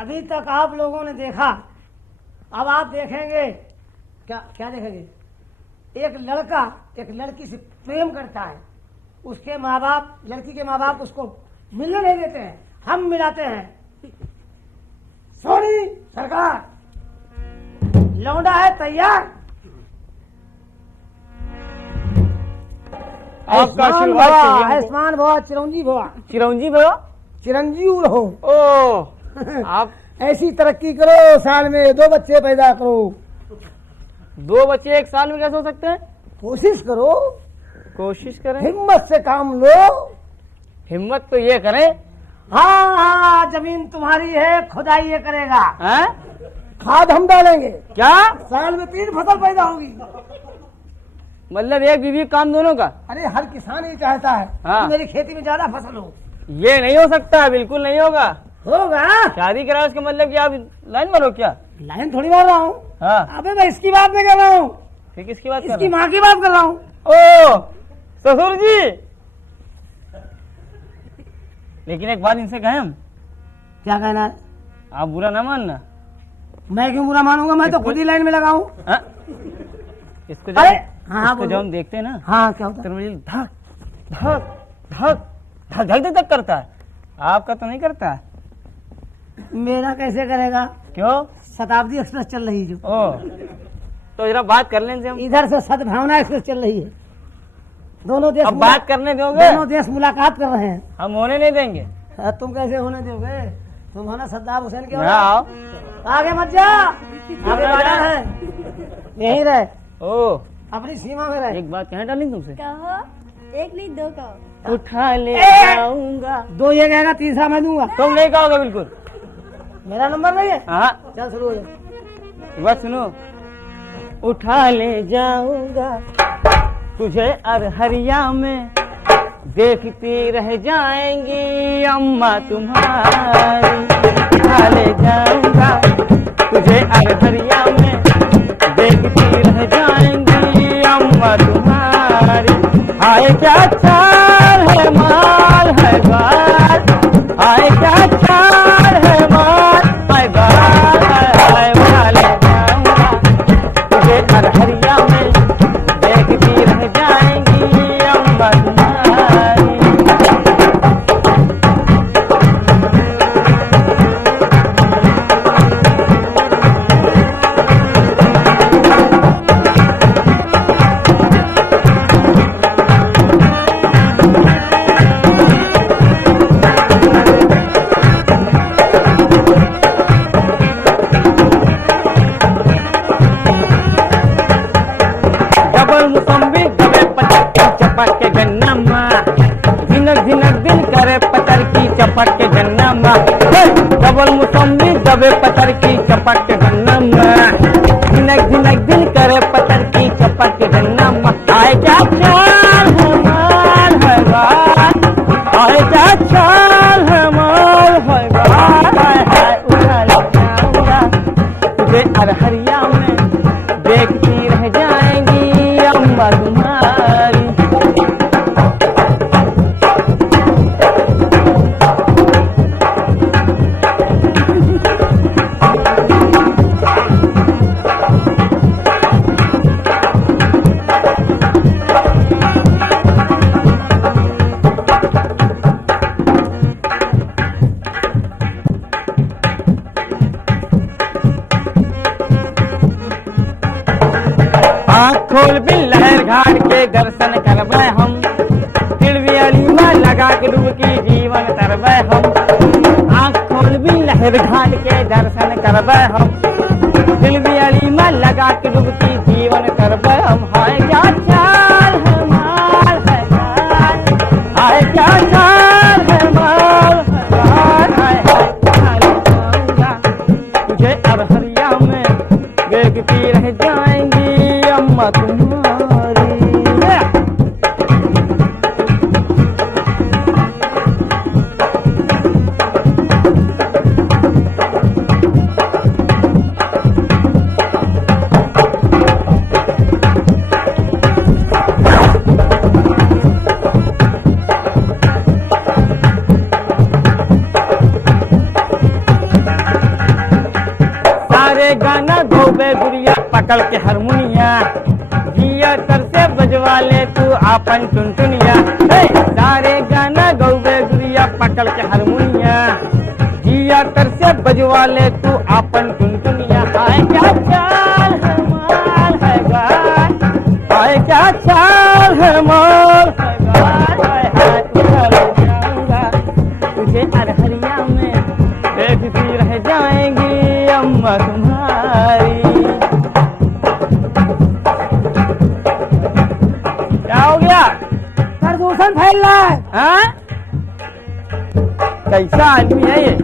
अभी तक आप लोगों ने देखा, अब आप देखेंगे। क्या क्या देखेंगे? एक लड़का एक लड़की से प्रेम करता है, उसके माँ बाप, लड़की के माँ बाप उसको मिलने नहीं देते हैं, हम मिलाते हैं। सोनी सरकार, लौंडा है तैयार। आपका आशीर्वाद चाहिए। आयुष्मान भवा, चिरंजीव भवा। चिरंजीव भवा, चिरंजीव रहो। ओ आप ऐसी तरक्की करो, साल में 2 बच्चे पैदा करो। 2 बच्चे एक साल में कैसे हो सकते हैं? कोशिश करो, कोशिश करें, हिम्मत से काम लो। हिम्मत तो ये करें। हाँ हाँ, जमीन तुम्हारी है, खुदाई ये करेगा। हैं? खाद हम डालेंगे। क्या साल में 3 फसल पैदा होगी। मतलब एक बीवी काम दोनों का? अरे हर किसान ये चाहता है हाँ। कि मेरी खेती में ज्यादा फसल हो। ये नहीं हो सकता, बिल्कुल नहीं होगा। होगा। शादी करा उसका मतलब कि आप लाइन मारो क्या? लाइन थोड़ी मार रहा हूँ। हाँ, अबे मैं इसकी बात नहीं कर रहा हूँ, फिर किसकी बात कर इसकी रहे माँ की बात कर रहा हूँ। हैं? ओ ससुर जी, लेकिन एक बात इनसे कहें हम, क्या कहना है? आप बुरा ना मानना। मैं क्यों बुरा मानूंगा? मैं तो खुद ही लाइन में लगा हूँ। हाँ? इसको अरे हाँ, हाँ इसको जब हम देखते हैं ना, हाँ, क्या होता तो मुझे धक धक धक धक धक धक करता है। आपका तो नहीं करता है? है? मेरा कैसे करेगा? क्यों? शताब्दी एक्सप्रेस चल रही है जो, ओ तो जरा बात कर लें इनसे हम। इधर से सद्भावना एक्सप्रेस चल रही है। दोनों देश अब बात करने दोगे? दोनों देश मुलाकात कर रहे हैं। हम होने नहीं देंगे। तुम कैसे होने दोगे? तुम हो ना सद्दाम हुसैन के ना आओ। आगे मत जा, आगे बढ़ा है, यहीं रहे, ओ अपनी सीमा में रहे। एक बात कहें डाली तुमसे, कहो, 1 नहीं 2 कहो। उठा ले जाऊंगा। 2 ये कहेगा, तीसरा मैं दूंगा। तुम नहीं कहोगे बिल्कुल। मेरा नंबर नहीं है। हाँ, चल शुरू हो जा। एक बात सुनो, उठा ले जाऊंगा तुझे अरहरिया में, देखती रह जाएंगी अम्मा तुम्हारी। उठा ले जाऊंगा तुझे अरहरिया में, देखती रह जाएंगी अम्मा तुम्हारी। आए क्या चाल है, माल है बाल, आए क्या चाल है, माल है बाल, उठा ले जाऊंगा तुझे अरहरिया में, देखती रह जाएंगी अम्मा तुम्हारी। डबल मुसम्बी दबे पतर की चपट के गन्ना माँ, धिनक धिनक दिन करे पतर की चपट के गन्ना माँ। डबल मुसम्बी दबे पतर की चपट के गन्ना माँ, धिनक धिनक दिन करे पतर की चपट के गन्ना माँ। आए क्या चाल है, माल है बाल, आए क्या चाल है, माल है बाल, उठा ले जाऊंगा तुझे अरहरिया में, देखती रह जाएंगी अम्मा तुम्हारी। आँख खोल बिन लहर घाट के दर्शन करबै हम, तिलवी अलीमा लगा के डुबकी जीवन तरबै हम। आँख खोल बिन लहर घाट के दर्शन करबै हम, तिलवी अलीमा लगा के डुबकी जीवन करबै हम। हाय क्या चाल है, माल है बाल, हाय क्या चाल है, माल है बाल, हाय हाय उठा ले जाऊंगा तुझे अरहरिया में, देखती रह जाएंगी अम्मा तुम्हारी। सारे गाना गोबे गुड़िया पकड़ के हारमोनिया, जिया तर से बजवा ले तू आपन टुनटुनिया। सारे गाना गोबे गुड़िया पकड़ के हारमोनिया, जिया तर से बजवा ले तू आपन टुनटुनिया। आए क्या चाल है माल है गाय, आए क्या चाल है माल है गाय, हाय उठा ले जाऊंगा तुझे अरहरिया में, देखती रह जाएंगी अम्मा तुम्हारी। क्या हो गया? प्रदूषण फैल रहा है। हाँ? कैसा आदमी है ये?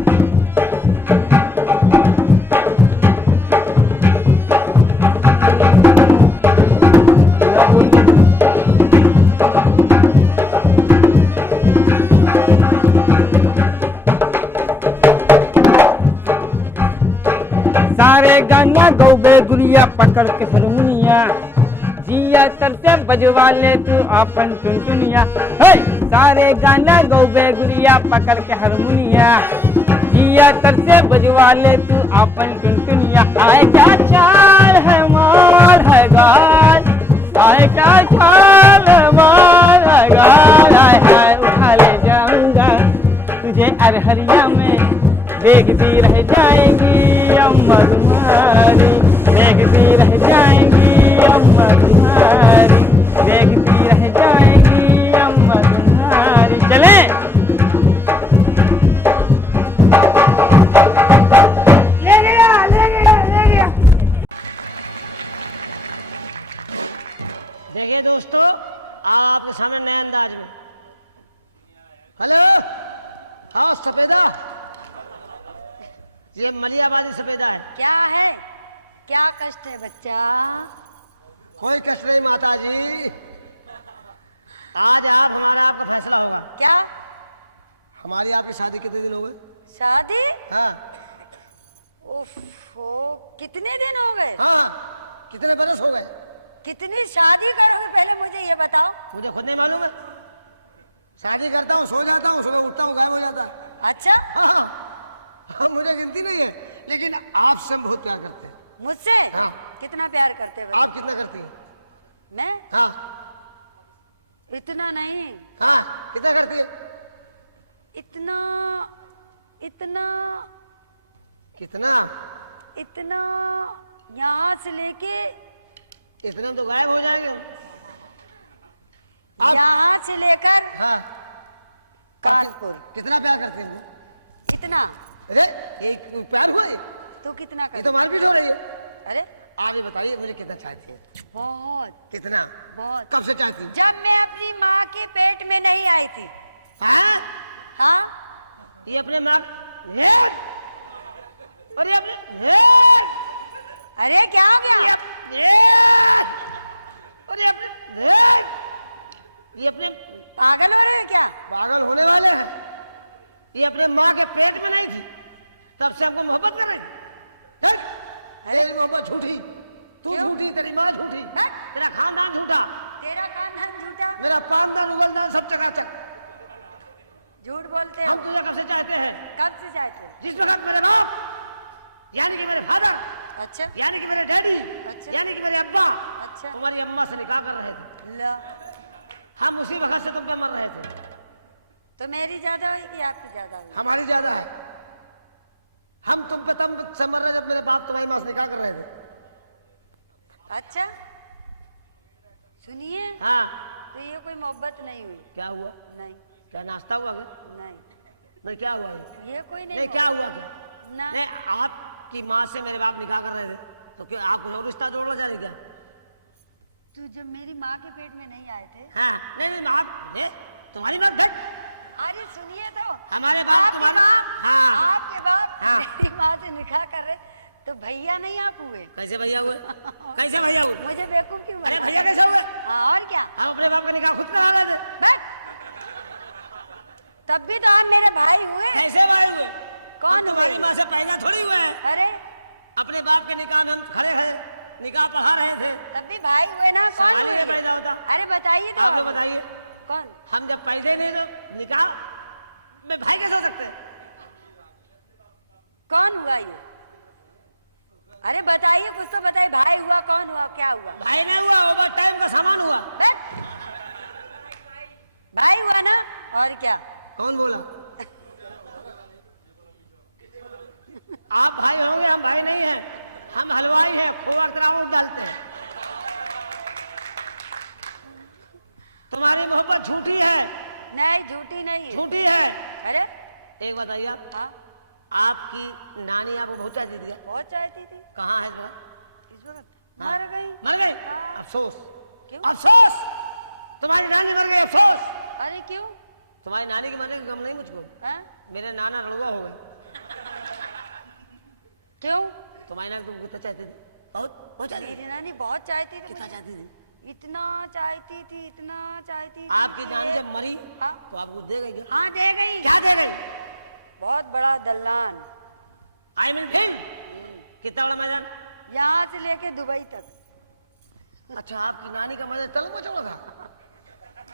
सारे गाना गौबे गुड़िया पकड़ के हारमोनिया, जिया तर से बजवा ले तू अपन टुनटुनिया। सारे गाना गौबे गुड़िया पकड़ के हारमोनिया, जिया तर से बजवा ले तू अपन टुनटुनिया। आए क्या चाल है माल है गाल, आए क्या चाल है माल है गाल, आए हाय उठा ले जाऊंगा तुझे अरहरिया में, देखती रह जाएंगी अम्मा तुम्हारी, देखती रह जाएंगी अम्मा तुम्हारी, देखती रह जाएंगी अम्मा तुम्हारी। चले ले गया ले गया ले गया। देखिए दोस्तों, आओ आपके सामने नए अंदाज में। हेलो, हाँ सफेदा, ये मलियाबादी सफेदा है। क्या है? क्या कष्ट है बच्चा? कोई कष्ट नहीं माता जी, आज आपका फैसला होगा। क्या? हमारी आपकी शादी कितने दिन हो गए? शादी? हाँ ओफो, कितने दिन हो गए? हाँ, कितने बरस हो गए? कितनी शादी करोगे पहले मुझे ये बताओ। मुझे खुद नहीं मालूम है। शादी करता हूँ, सो जाता हूँ, सुबह उठता हूँ, गायब हो जाता है। अच्छा, हाँ हाँ, मुझे गिनती नहीं है, लेकिन आपसे हम बहुत प्यार करते हैं। मुझसे? हाँ। कितना प्यार करते हो? आप कितना करती हैं? मैं? हाँ इतना नहीं। हाँ, कितना करती है? इतना इतना कितना? इतना, यहाँ से लेके इतने में तो गायब हो जाएंगे हम। आप- यहाँ से लेकर हाँ, कानपुर। कितना प्यार करते हैं वो? इतना। अरे ये प्यार हुआ ये? तू कितना ये कर? तो मारपीट हो रही है। अरे आप ये बताइए, मुझे कितना चाहती है? बहुत कितना? बहुत। कब से चाहती है? जब मैं अपनी माँ के पेट में नहीं आई थी। हाँ? हाँ, ये अपने माँ ये और ये अपने अरे क्या हो गया? और ये अपने पागल हो रहे हो क्या? पागल होने वाले हैं। ये अपने माँ के पेट में नहीं थी, तब से हमको मोहब्बत कर रही थी। हट! तेरी मोहब्बत झूठी, तू क्यों? झूठी, तेरी माँ झूठी, हट! तेरा खानदान झूठा, तेरा खानदान झूठा। मेरा पानदान उगलदान सब चकाचक। झूठ बोलते हो। हम तुझे कब से चाहते हैं? कब से चाहते हो? जिस वक्त मेरे बाप यानी कि मेरे फादर, अच्छा यानी कि मेरे डैडी, अच्छा। यानी कि मेरे अब्बा अच्छा। तुम्हारी अम्मा से निकाह कर रहे थे, लो, हम उसी वक्त से तुम पे मर रहे थे। तो मेरी ज्यादा हुई कि आपकी ज्यादा हुई? हमारी ज्यादा है। हम तुम पे तब से मर रहे जब मेरे बाप तुम्हारी माँ से निकाह कर रहे थे। अच्छा, सुनिए, हाँ, तो ये कोई मोहब्बत नहीं हुई। क्या हुआ? नहीं क्या नाश्ता हुआ क्या? नहीं, नहीं, क्या हुआ ये कोई नहीं। नहीं, क्या हुआ क्या? ना, नहीं, आपकी माँ से मेरे बाप निकाह कर रहे थे, तो क्या आप कुछ और रिश्ता जोड़ना चाह रहे क्या? तू जब मेरी माँ के पेट में नहीं आए थे। हाँ, नहीं नहीं, आप तुम्हारी बात धट। अरे सुनिए तो, हमारे बाप आपके तुम्हारे बाप, हाँ, आपके बाप हाँ। मेरी माँ से निकाह कर रहे, तो भैया नहीं आप हुए? कैसे भैया हुए? कैसे भैया हुए? मुझे बेवकूफ क्यों अरे बना? भैया कैसे हुए? हाँ, और क्या? हम अपने बाप का निकाह खुद करा रहे थे। बस, तब भी तो आप मेरे भाई हुए। कैसे भाई हुए? कौन हम तुम्हारी हुए? माँ से पैदा थोड़ी हुए हैं। अरे अपने बाप के निकाह में हम खड़े हैं, निकाह पढ़ा रहे थे। तब भी भाई हुए ना? कौन सवाल ही हुए? नहीं पैदा होता। अरे बताइए तो। आप लोग बताइए, कौन? हम जब पैदा ही नहीं तो निकाह में भाई कैसे हो सकते हैं? कौन हुआ ये? अरे बताइए, कुछ तो बताइए। भाई हुआ, कौन हुआ, क्या हुआ? भाई नहीं हुआ, ओवर टाइम का सामान हुआ। बैठ। भाई हुआ ना, और क्या? कौन बोला? आप भाई होंगे, हम भाई नहीं हैं। हम हलवाई हैं, खोआ की तरह ऊँट डालते हैं। तुम्हारी मोहब्बत झूठी है। नहीं, झूठी नहीं है। झूठी है। अरे एक बताइए आप, हाँ, आपकी नानी आपको बहुत चाहती थी क्या? बहुत चाहती थी। कहाँ है इस वक्त? इस वक्त हाँ। मर गई। मर गई? हाँ। अफसोस। क्यों? अफसोस, तुम्हारी नानी मर गई, अफसोस। अरे क्यों? तुम्हारी नानी के मरने का गम नहीं मुझको। हाँ? मेरे नाना लड़ुआ हो गए। क्यों? तुम्हारी नानी तुमको कितना चाहती थी? बहुत बहुत चाहती मेरी थी। नानी बहुत चाहती थी कितना मुझे। चाहती थी? इतना चाहती थी, इतना चाहती थी। आपकी नानी जब मरी हाँ? तो आपको दे गई क्या? हाँ, दे गई। क्या दे गई? बहुत बड़ा दलान, आई मीन फिल्म। कितना बड़ा मैदान? यहाँ से लेके दुबई तक। अच्छा, आपकी नानी का मैदान तलब चौड़ा था।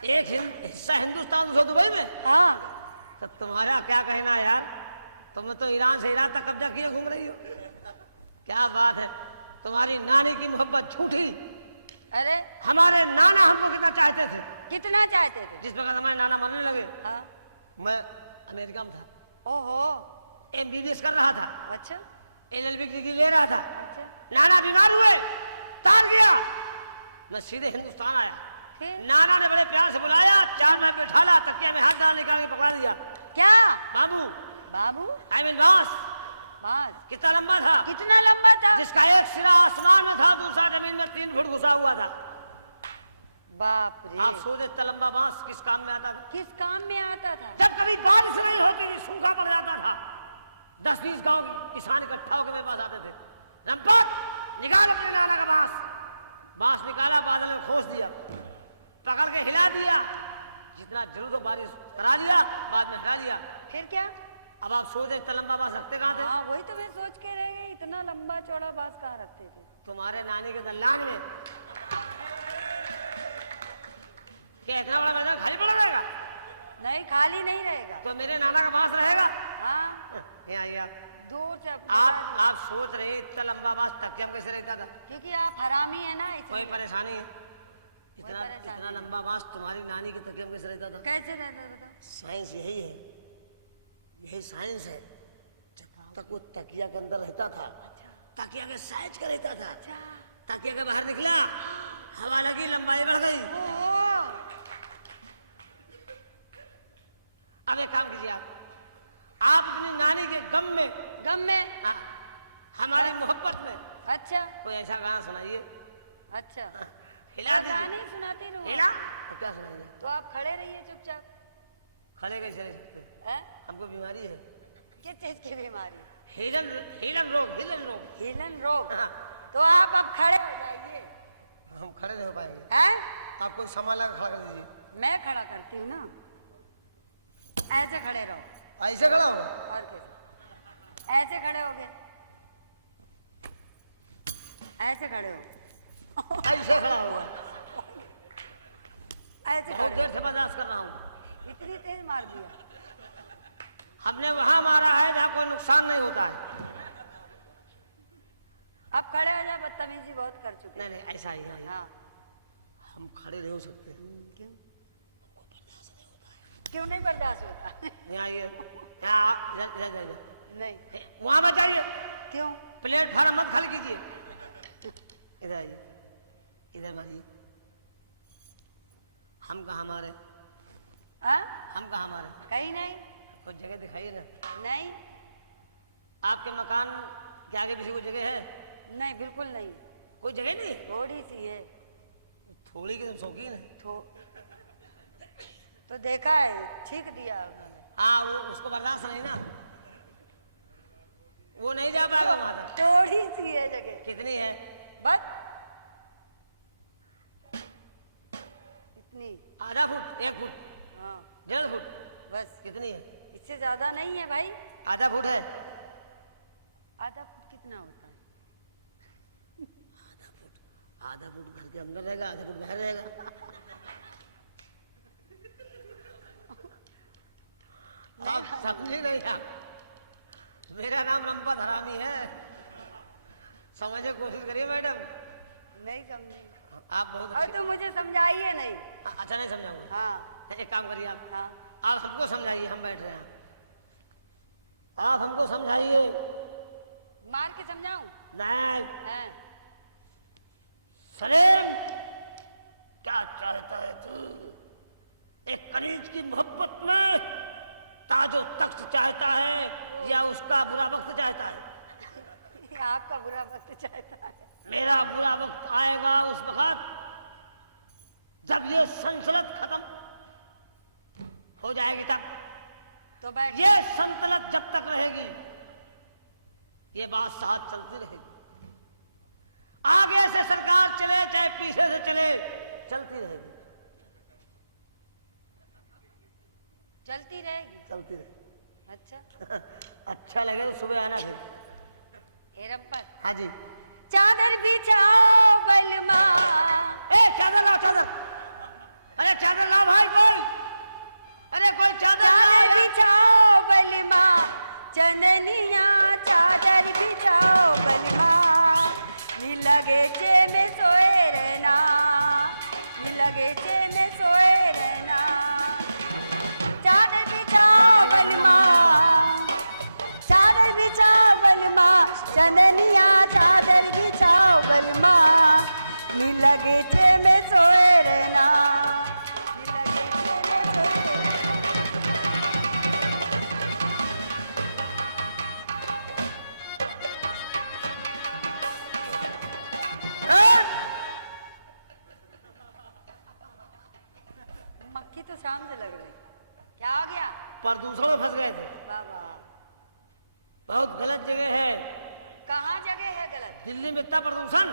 एक हिस्सा हिंदुस्तान, दूसरा दुबई में। हाँ, तो तुम्हारा क्या कहना है यार? तुम तो ईरान से इराक तक कब्जा किए घूम रही हो। क्या बात है, तुम्हारी नानी की मोहब्बत झूठी। अरे हमारे नाना हमको कितना चाहते थे। कितना चाहते थे? जिस प्रकार हमारे नाना मरने लगे, हाँ। मैं अमेरिका में था, ओहो, MBBS कर रहा था, अच्छा LLB की डिग्री ले रहा था। अच्छा। नाना बीमार हुए, तार गया, मैं सीधे हिंदुस्तान आया। फिर नाना ने बड़े प्यार से बुलाया, चार में बैठा ला, तकिया में हाथ डाल निकाल के पकड़ा दिया। क्या? बाबू, बाबू? आई मीन बांस। बस कितना लंबा था? कितना लंबा था? जिसका एक सिरा आसमान में था, दूसरा जमीन में 3 फुट घुसा हुआ था। बाप रे, आप सोचे इतना लंबा बांस किस काम में आता था? किस काम में आता था? जब कभी बारिश नहीं होती थी, सूखा पड़ जाता था, 10-20 गांव के किसान इकट्ठा होकर मेरे पास आते थे। रंपत, निकाल अपने नाना का बांस। बांस निकाला, बादल में खोस दिया, पकड़ के हिला दिया, जितना जरूरत हो बारिश करा लिया, बाद में हटा लिया। फिर क्या? अब आप सोचे इतना लंबा बांस रखते कहाँ थे? हाँ, वही तो मैं सोच के रह गई, इतना लंबा चौड़ा बांस कहाँ रखते थे? तुम्हारे नानी के दलान में। क्या इतना बड़ा मैदान खाली पड़ा रहेगा? नहीं, खाली नहीं रहेगा। तो मेरे नाना का बांस रहेगा। हाँ, यहाँ आइए आप। दूर से बता दिया। आप सोच रहे इतना लंबा बांस तकिया में कैसे रहता था? क्योंकि आप हरामी है ना, कोई इसलिए। परेशानी है? इतना परेशानी इतना लंबा बांस तुम्हारी नानी के तकिया में कैसे रहता था? कैसे रहता था बताओ? साइंस यही है, यही साइंस है। जब तक वो तकिया के अंदर रहता था, तकिया के साइज का रहता था, अच्छा। तकिया के बाहर निकला, हवा लगी, लंबाई बढ़ गई। ओहो, अब एक काम कीजिए, आप अपनी नानी के गम में, गम में। हमारी मोहब्बत में अच्छा कोई ऐसा गाना सुनाइए। अच्छा। हिला तो दीजिए। गाने ही सुनाते रहो। हिला? अब क्या सुनाइए? तो आप खड़े रहिए चुपचाप। खड़े कैसे रह सकते? हैं? हमको बीमारी है, किस चीज की बीमारी? हिलन हिलन रोग, हिलन रोग। हिलन रोग। हाँ। तो आप अब खड़े हो जाइए। हम खड़े नहीं हो पाएंगे। हैं? आप कोई सामान लगा खड़ा कर दीजिए। मैं खड़ा करती हूँ ना, ऐसे खड़े रहो। ऐसे खड़ा होगा? और कैसे? ऐसे खड़े हो गए, ऐसे खड़े हो। ऐसे खड़ा होगा? ऐसे बहुत खड़े देर हो। से बर्दाश्त कर रहा हूँ। इतनी तेज मार दिया? हमने वहां मारा है जहाँ कोई नुकसान नहीं होता है। अब खड़े हो जाओ, बदतमीजी बहुत कर चुके नहीं हैं। नहीं, ऐसा ही है। हाँ। हम खड़े नहीं हो सकते। क्यों? क्यों नहीं बर्दाश्त होता? यहाँ आइए, यहाँ इधर इधर इधर। नहीं। वहां मत जाइए, क्यों? प्लेटफार्म मत खाली कीजिए। इधर आइए, इधर मारिए। हम कहाँ मारे? हाँ? हम कहाँ मारे? कहीं नहीं। कुछ जगह दिखाइए ना। नहीं आपके मकान के आगे पीछे कोई जगह है? नहीं, बिल्कुल नहीं। कोई जगह नहीं? थोड़ी सी है। थोड़ी की तुम शौकीन है। तो देखा है, ठीक दिया उन्होंने। हाँ, वो उसको बर्दाश्त नहीं ना, वो नहीं जा पाएगा वहां तक। थोड़ी सी है जगह। कितनी है? बस इतनी। आधा फुट, 1 फुट, हाँ 1.5 फुट? बस, कितनी है? इससे ज्यादा नहीं है भाई। आधा फुट है? आधा फुट कितना होता है? आधा फुट घर के अंदर रहेगा, आधा फुट बाहर रहेगा। आप समझे नहीं। आप, मेरा नाम रंपत हरामी है। समझने की कोशिश करिए मैडम। नहीं समझी। आप बहुत और तुम मुझे समझाइए नहीं। अच्छा नहीं समझाऊंगा। हाँ एक काम करिए आप। हाँ आप हमको समझाइए, हम बैठ रहे हैं। आप हमको समझाइए। मार के समझाऊं? नहीं। हाँ। सलीम, क्या चाहता है तू? एक कनीज की मोहब्बत में ताजो तख्त चाहता है या उसका बुरा वक्त चाहता है? आपका बुरा वक्त चाहता है। मेरा बुरा वक्त आएगा उस वक्त जब ये संसलत खत्म हो जाएगी, तब। तो बैठ। ये संतलत जब तक रहेगी ये बात साथ चलती रहेगी। आगे से सरकार चले चाहे पीछे से चले, चलती रहेगी। चलती रहेगी। चलती रहेगी। अच्छा। अच्छा लगे तो सुबह आना फिर। हेरम्पत। हाँ जी। चादर बिछाओ बलमा। ए चादर लाओ, चादर। अरे चादर लाओ भाई कोई। अरे कोई चादर चादर लाओ। बिछाओ बलमा, चंदनिया चादर बिछाओ बलमा। लगेचे में सोए रहना, लगेचे में सोए रहना। चादर बिछाओ बलमा, चादर बिछाओ बलमा, चंदनिया चादर बिछाओ बलमा। लगेचे में सोए रहना, लगेचे में सोए रहना। मक्खी तो शाम से लग रही। क्या हो गया? प्रदूषण में फंस गए थे। बाबा बहुत गलत जगह है। कहाँ जगह है गलत? दिल्ली में इतना प्रदूषण।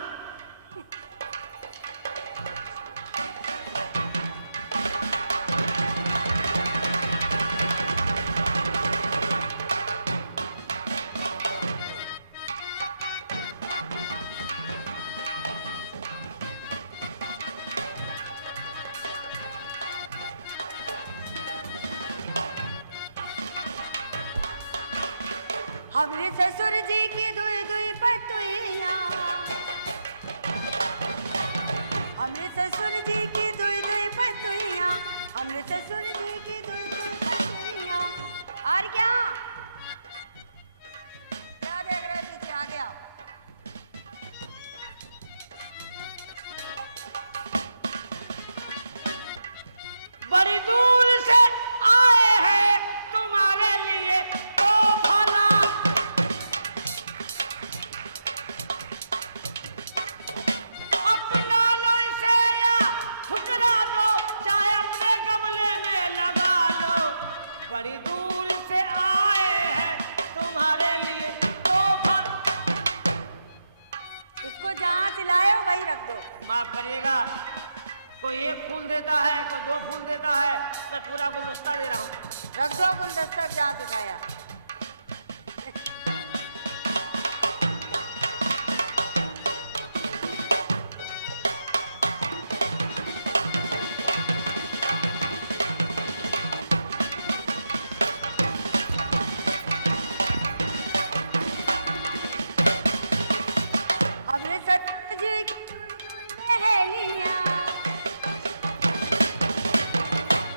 हमरे ससुर जी की दुई दुई पतुइया, हमरे ससुर जी की दुई दुई पतुइया, हमरे ससुर जी की दुई दुई पतुइया। और क्या क्या देख रहे पीछे? आ गया। बड़ी दूर से आए हैं तुम्हारे लिए तो भला, अपना लो इसे या ठुकरा दो, चाहे अपने गमले में लगा लो। बड़ी दूर से आए हैं तुम्हारे लिए तो भला। इसको जहाँ चिल्लाए हो वही रख दो। माफ करिएगा, कोई एक फूल देता है, कोई दो फूल देता है, मैं पूरा गुलदस्ता दे रहा हूँ। रख दो गुलदस्ता जहाँ सिखाया। हमने ससुर जी की सहेलियाँ,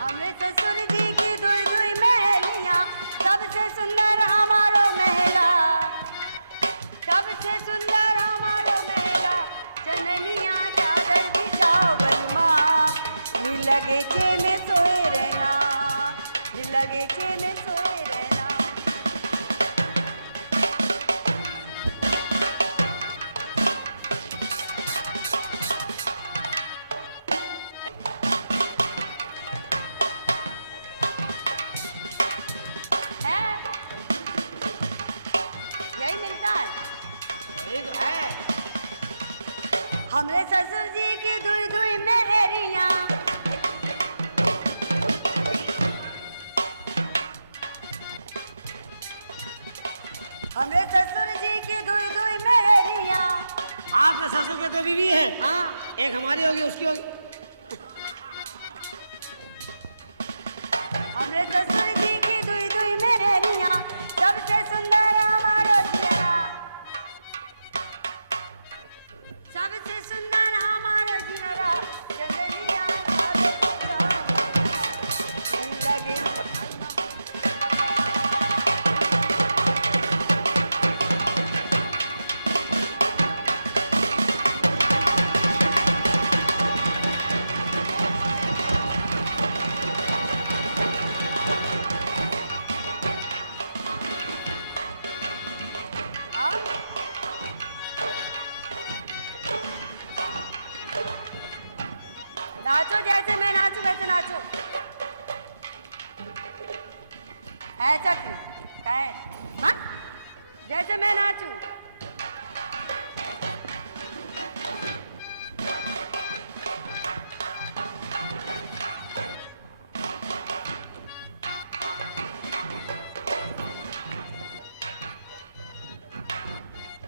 हमरे ससुर जी की दुई दुई महलियाँ। सबसे सुंदर हमारो महला, सबसे सुंदर हमारो महला। चंदनिया चादर बिछाओ बलमा, लगेचे में सोए रहना, लगेचे में सोए रहना। है यही मिलता है। यही तो है। हमरे ससुर जी की दुई दुई मेहरियाँ, हमरे ससुर जी की दुई दुई मेहरियाँ। आपके ससुर के तो बीवी है। हाँ एक हमारी होगी, उसकी होगी। हमरे ससुर जी की दुई दुई मेहरियाँ। सबसे सुंदर हमारो चेहरा, नाचो जैसे मैं नाचू वैसे नाचो। ऐसा क्यों? क्या है? हाँ? जैसे मैं नाचू।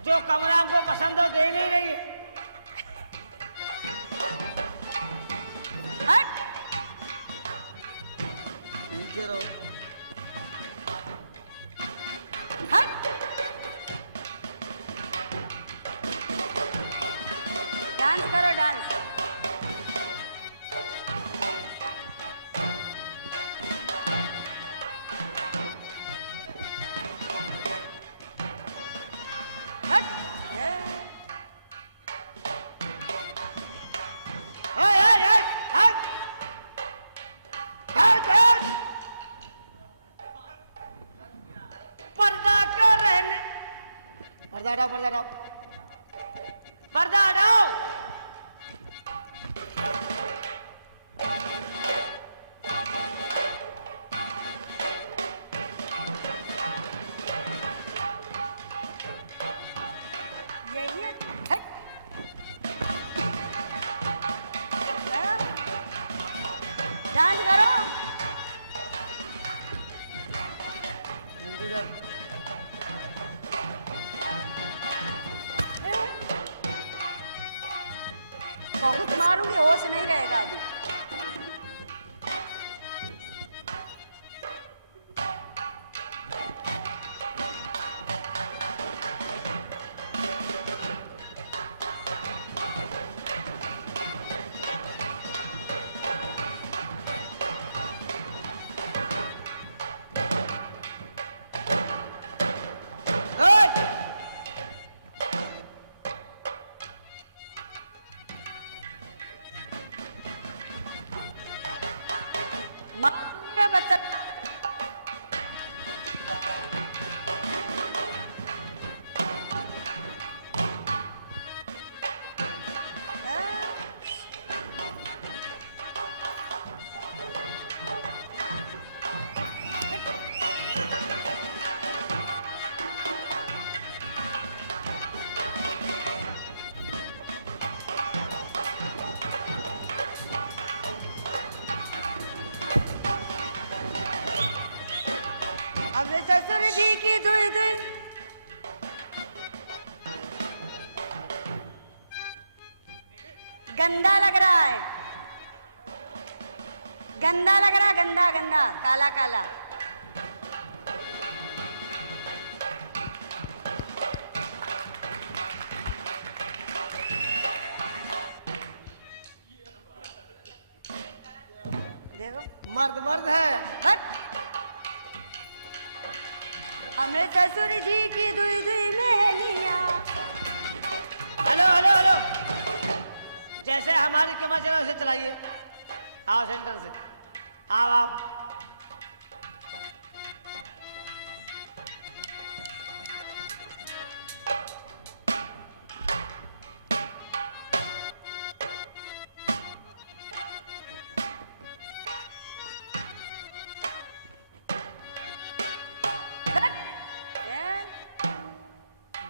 जो कमरा हमको पसंद हो दे नहीं रही है। हट। नीचे रहो। हट। डांस करो डांस। हट। हट हट हट हट हट। पर्दा कर रहने। पर्दा हटाओ पर्दा हटाओ पर्दा हटाओ। यही है। हट। डांस करो। बहुत मारूंगी, होश नहीं रहेगा अभी। हट। मारूंगी बच्चा। अब ससुर जी की दुई दुई गंदा लग रहा है। गंदा लग रहा है, गंदा गंदा काला काला। देखो मर्द मर्द है। हट। हमें ससुर जी की दुई दुई मेलिया। Hello hello hello. जैसे हमारी कमा चला वैसे चलाइए। आओ सेंटर से। आओ आओ।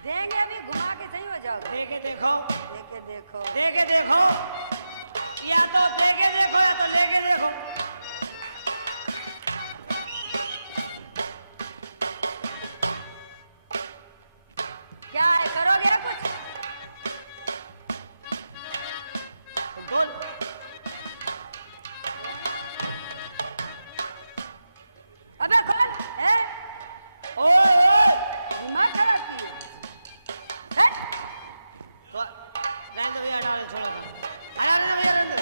देंगे अभी, घुमा के सही हो जाओगे। देखे देखो देखे देखो। देखे देखो। या तो देखे देखो या तो लेके देखो। क्या है, करोगे कुछ? बोल। अबे खोल। है ओए ओए। दिमाग खराब किए। हट। तो रहने दो भैया, हटा दे, छोड़ो तुम। हटा देना भैया, रहने दो।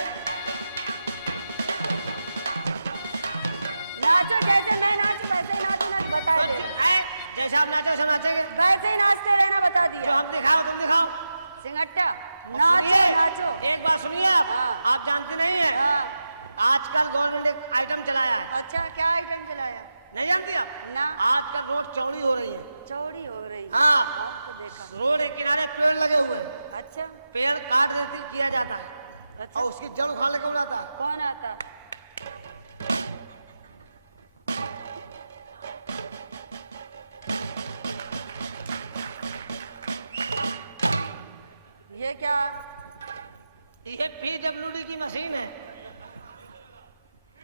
नाचो जैसे मैं नाचू वैसे ही नाचो ना, बता दे। जैसे आप नाचो वैसे नाचेंगे। वैसे ही नाचते रहना, बता दिया। जो हम दिखाओ तुम दिखाओ। सिंगट्टा और नाचो सुनिए, नाचो। एक बात सुनिए आप। हाँ। आप जानती नहीं है, हाँ। आजकल गवर्नमेंट एक आइटम चलाया है। अच्छा, क्या आइटम चलाया? नहीं जानती आप? ना। आजकल रोड चौड़ी हो रही है। चौड़ी हो रही है। हाँ। हम तो देखा। रोड के किनारे पेड़ लगे हुए हैं। अच्छा। पेड़ काट देती किया जाता है। अच्छा। और उसकी जड़ उखाड़ने कौन आता है? कौन आता? ये क्या? ये PWD की मशीन है।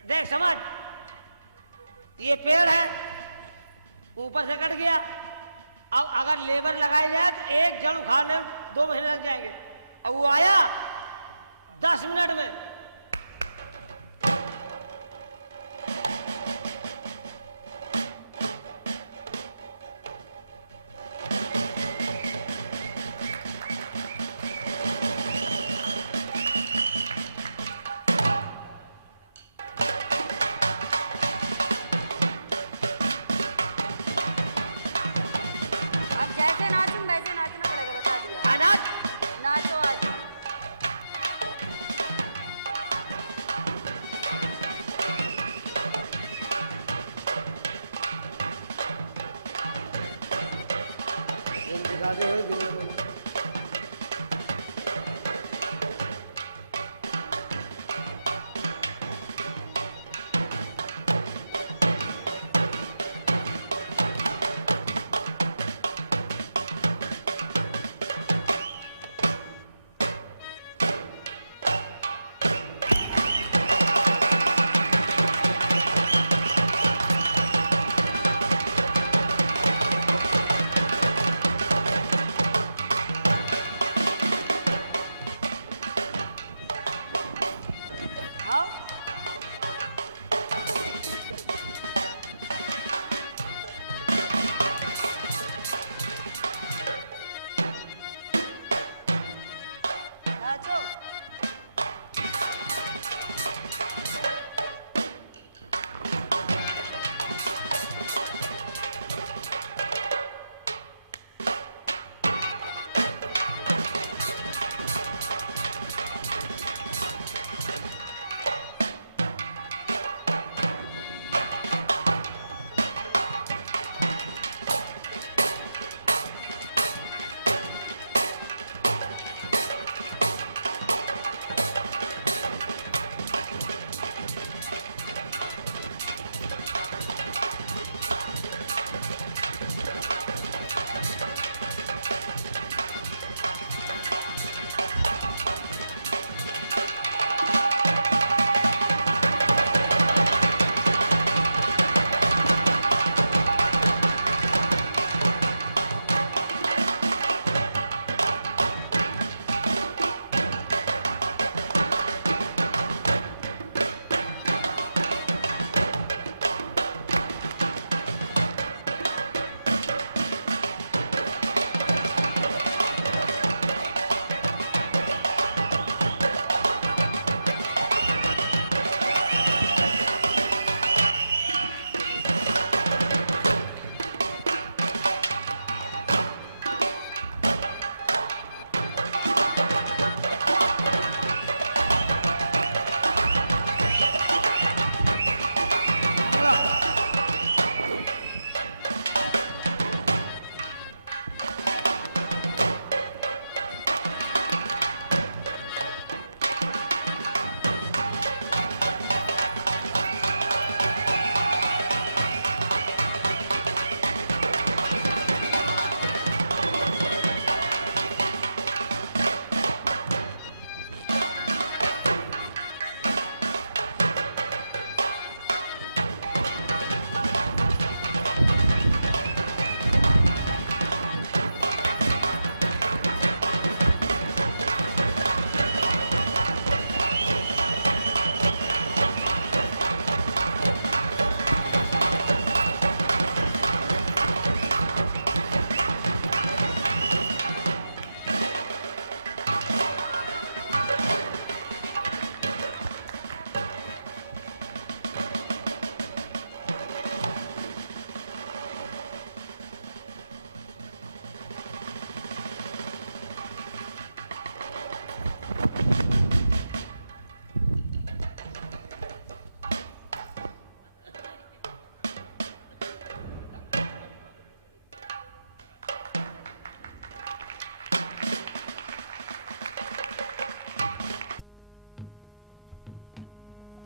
देख समझ, ये पेड़ है, ऊपर से कट गया। अब अगर लेबर लगाई जाए तो एक जड़ उखाड़ने में 2 महीने लग जाएंगे, और वो आया 10 मिनट में। अब जैसे नाचूं वैसे नाचना पड़ेगा, बता दिया। अनाज नाचो आज।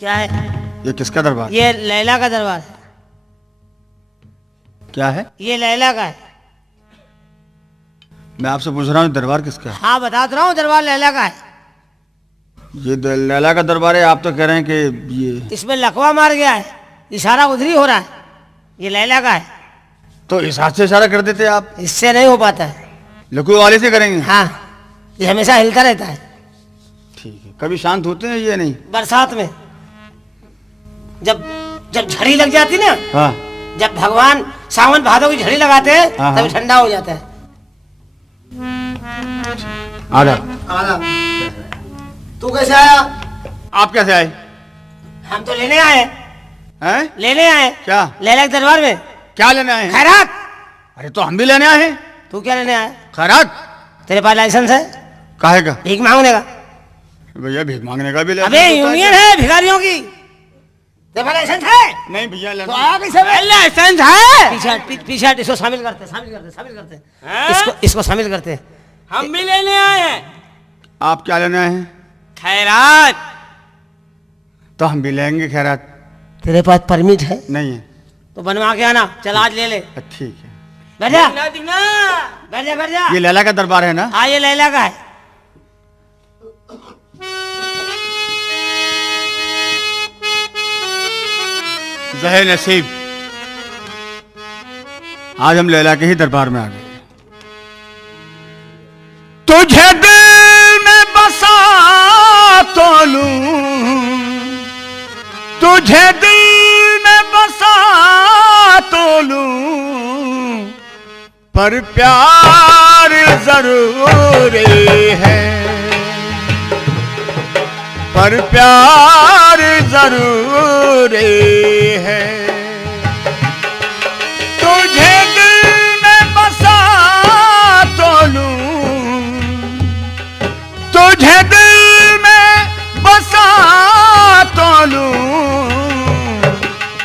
क्या है? ये किसका दरबार? ये लैला का दरबार है। क्या है? ये लैला का है। मैं आपसे पूछ रहा हूँ दरबार किसका है? हाँ बता तो रहा हूँ, दरबार लैला का है। ये लैला का दरबार है, आप तो कह रहे हैं कि ये। इसमें लकवा मार गया है, इशारा उधर ही हो रहा है। ये लैला का है। तो इस हाथ से इशारा कर देते आप। इससे नहीं हो पाता है। लकवे वाले से करेंगे? हाँ, ये हमेशा हिलता रहता है। ठीक है। कभी शांत होते हैं ये नहीं? बरसात में जब जब झड़ी लग जाती ना, हाँ। जब भगवान सावन भादों की झड़ी लगाते हैं हाँ, तभी हाँ। ठंडा हो जाता है। आदाब। तू कैसे आया? आप कैसे आए? हम तो लेने आए। हैं? लेने आए क्या? लैला के दरबार में क्या लेने आए हैं? खैरात। अरे तो हम भी लेने आए हैं तू क्या लेने आया? खैरात। तेरे पास लाइसेंस है काहे का? भीख मांगने का? भैया भीख मांगने का भी लाइसेंस अबे होता है यूनियन क्या? है भिखारियों की। तेरे पास लाइसेंस है? नहीं भैया तो आया कैसे बे? लाइसेंस है? पीछे हट, पीछे हट, इसको शामिल करते हैं? इसको शामिल करते। हम भी लेने आए हैं आप क्या लेने आए हैं? खैरात। तो हम भी लेंगे खैरात। तेरे पास परमिट है? नहीं है। तो बनवा के आना। चल आज ले ले। ठीक है। बैठ जा ना दिना। बैठ जा बैठ जा। ये लैला का दरबार है ना? हाँ ये लैला का है। जहे नसीब, आज हम लैला के ही दरबार में आ गए। तुझे दिल में बसा तो लूं, तुझे दिल में बसा तो लूं, पर प्यार जरूरी है, पर प्यार जरूरी है। तुझे दिल में बसा तो लूं, तुझे दिल में बसा तो लूं,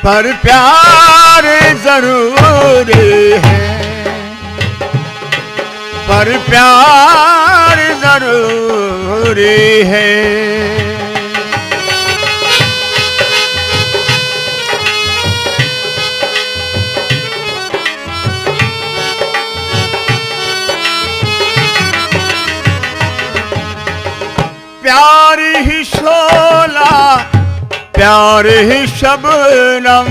पर प्यार जरूरी है, पर प्यार जरूरी है। प्यार ही शोला, प्यार ही शबनम,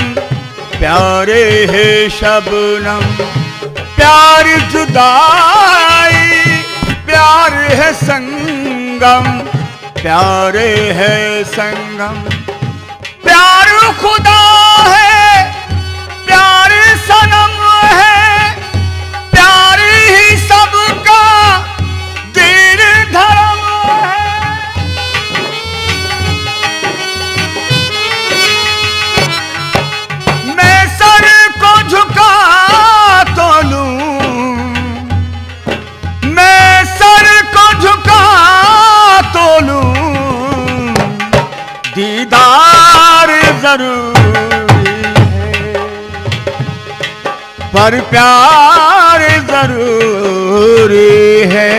प्यार ही शबनम, प्यार जुदाई, प्यार है संगम, प्यार है संगम, प्यार खुदा है, प्यार सनम है, प्यार ही सबका दीन धर्म है। मैं सर को झुका तो लूं, मैं सर को झुका तो लूं, दीदार जरूरी है, पर प्यार जरूरी है।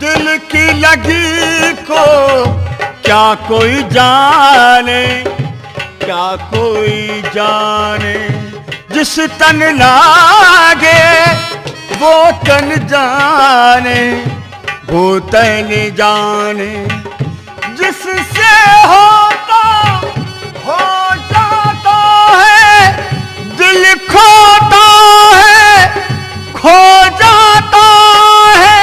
दिल की लगी को क्या कोई जाने, क्या कोई जाने, जिस तन लागे वो तन जाने, वो तन जाने, जिससे होता हो जाता है, दिल खोता है, खो जाता है।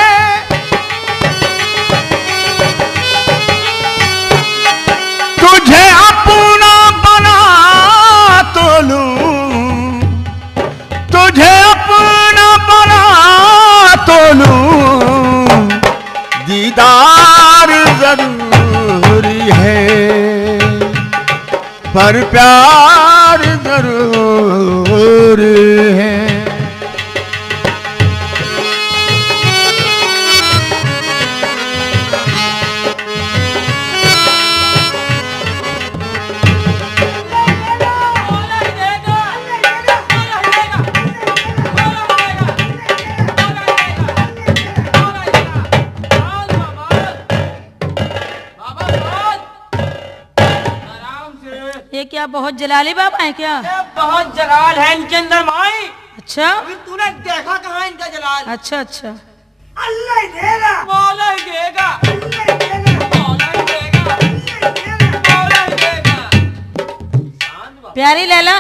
तुझे अपना बना तो लूं, तुझे अपना बना तो लूं, दीदार जरूरी है, पर प्यार जरूरी है। ये क्या बहुत जलाली बाबा है क्या? बहुत जलाल है इनके अंदर माई। अच्छा अभी तूने देखा कहाँ इनका जलाल? अच्छा अच्छा। अल्लाह ही देगा, मौला ही देगा, अल्लाह ही देगा, मौला ही देगा, मौला ही देगा। प्यारी लैला,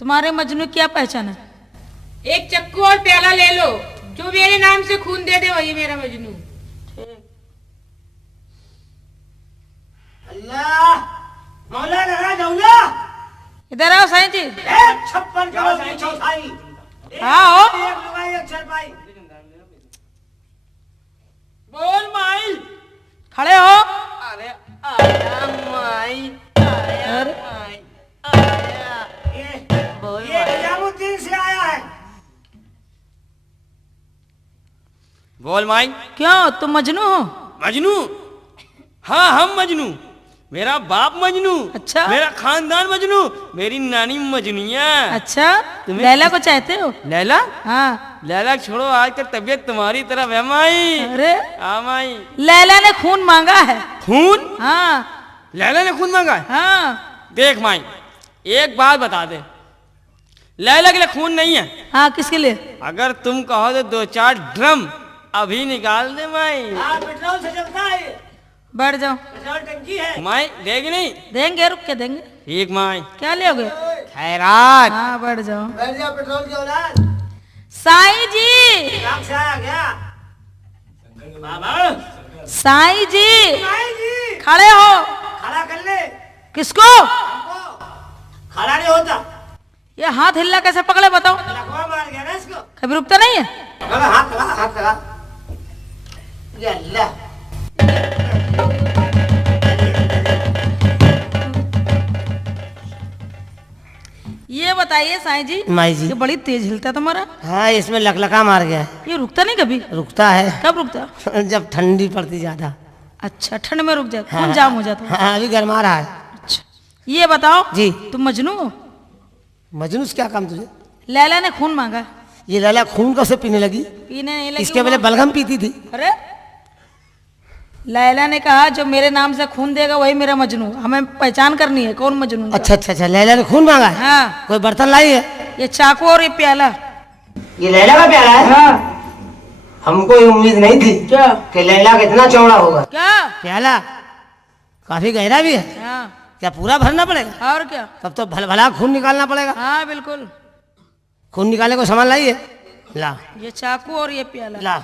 तुम्हारे मजनू क्या पहचान है? एक चक्कू और प्याला ले लो, जो मेरे नाम से खून दे दे वही मेरा मजनू। अल्लाह मौला लगा दौला। इधर आओ साईं जी। 56 किलो की चौथाई, हाँ हो। एक लुगाई एक चरपाई। बोल माई। खड़े हो। अरे आया माई, आया अरे। माई, आया। ये निजामुद्दीन से आया है। बोल माई। क्यों तुम मजनू हो? मजनू? हाँ हम मजनू। मेरा बाप मजनू। अच्छा। मेरा खानदान मजनू, मेरी नानी मजनुया। अच्छा तुम्हें- लैला को चाहते हो? लैला? हाँ। लैला छोड़ो, आजकल तबीयत तुम्हारी तरफ है माई। अरे हाँ माई। लैला ने खून मांगा है। खून? हाँ लैला ने खून मांगा है? हाँ देख माई, एक बात बता दे, लैला के लिए खून नहीं है। हाँ किसके लिए? अगर तुम कहो तो 2-4 ड्रम अभी निकाल दे माई। हाँ पेट्रोल से चलता है, बैठ जाओ। पेट्रोल टंकी है। माई देगी नहीं? देंगे, रुक के देंगे। ठीक माई। क्या लोगे? खैरात। हाँ बैठ जाओ। बैठ जाओ पेट्रोल की औलाद। साईं जी, काम से आया गया। बाबा साईं जी भाई जी खड़े हो। खड़ा कर ले किसको? हमको। खड़ा नहीं होता, ये हाथ हिलना कैसे पकड़े बताओ? लकवा मार गया ना इसको। कभी रुकता नहीं है। लगा हाथ लगा, हाथ लगा। ये अल्लाह। ये बताइए साईं जी, माई जी। ये बड़ी तेज हिलता है तुम्हारा, हाँ इसमें लकलका मार गया है। ये रुकता नहीं कभी? रुकता है कब रुकता? जब ठंडी पड़ती ज्यादा। अच्छा ठंड में रुक जाता, खून जाम हो जाता है। हाँ अभी गर्मा रहा है। अच्छा ये बताओ जी। तुम मजनू हो? मजनू से क्या काम तुझे? लैला ने खून मांगा है। ये लैला खून कब से पीने लगी? पीने नहीं लगी इसके वो। पहले बलगम पीती थी। अरे लैला ने कहा जो मेरे नाम से खून देगा वही मेरा मजनू। हमें पहचान करनी है कौन मजनू है। अच्छा अच्छा अच्छा, लैला ने खून मांगा है। हाँ कोई बर्तन लाई है? ये चाकू और ये प्याला। ये लैला का प्याला है? हाँ। हमको ये उम्मीद नहीं थी क्या? कि लैला का इतना चौड़ा होगा। क्या? प्याला काफी गहरा भी है। हाँ क्या पूरा भरना पड़ेगा? और क्या? तब तो भल भला खून निकालना पड़ेगा। हाँ बिल्कुल। खून निकालने को सामान लाइए। ला ये चाकू और ये प्याला। ला।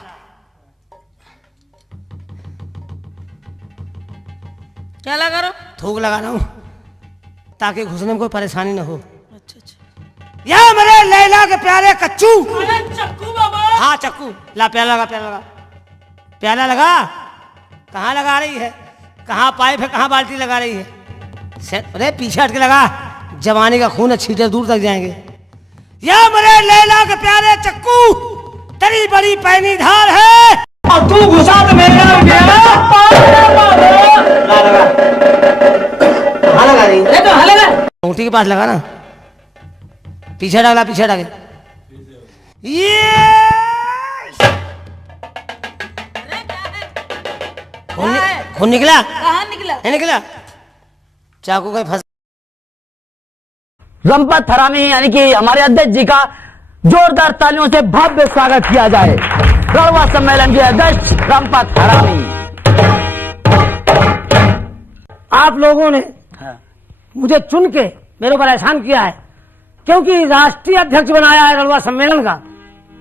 क्या लगा रहा? थूक लगा रहा हूँ ताकि घुसने में कोई परेशानी न हो। अच्छा अच्छा। या मेरे लैला के प्यारे कच्चू। चक्कू बाबा। हाँ चक्कू ला, प्याला लगा, प्याला लगा, प्याला लगा। कहाँ लगा रही है? कहाँ पाइप है, कहाँ बाल्टी लगा रही है? अरे पीछे हट के लगा, जवानी का खून छींटे दूर तक जाएंगे। या मेरे लैला के प्यारे चक्कू, तेरी बड़ी पैनी धार है और तू घुसा तो मेरा ला लगा। कहाँ लगा रही है? तो हले ना। ऊँटी के पास लगा ना, पीछे डाला, पीछे डाले। ये खून निकला? कहाँ निकला? नहीं निकला, चाकू का फंस। रंपत हरामी यानी कि हमारे अध्यक्ष जी का जोरदार तालियों से भव्य स्वागत किया जाए। रणवा सम्मेलन के अध्यक्ष रंपत हरामी। आप लोगों ने मुझे चुन के मेरे ऊपर एहसान किया है, क्योंकि राष्ट्रीय अध्यक्ष बनाया है रणवा सम्मेलन का,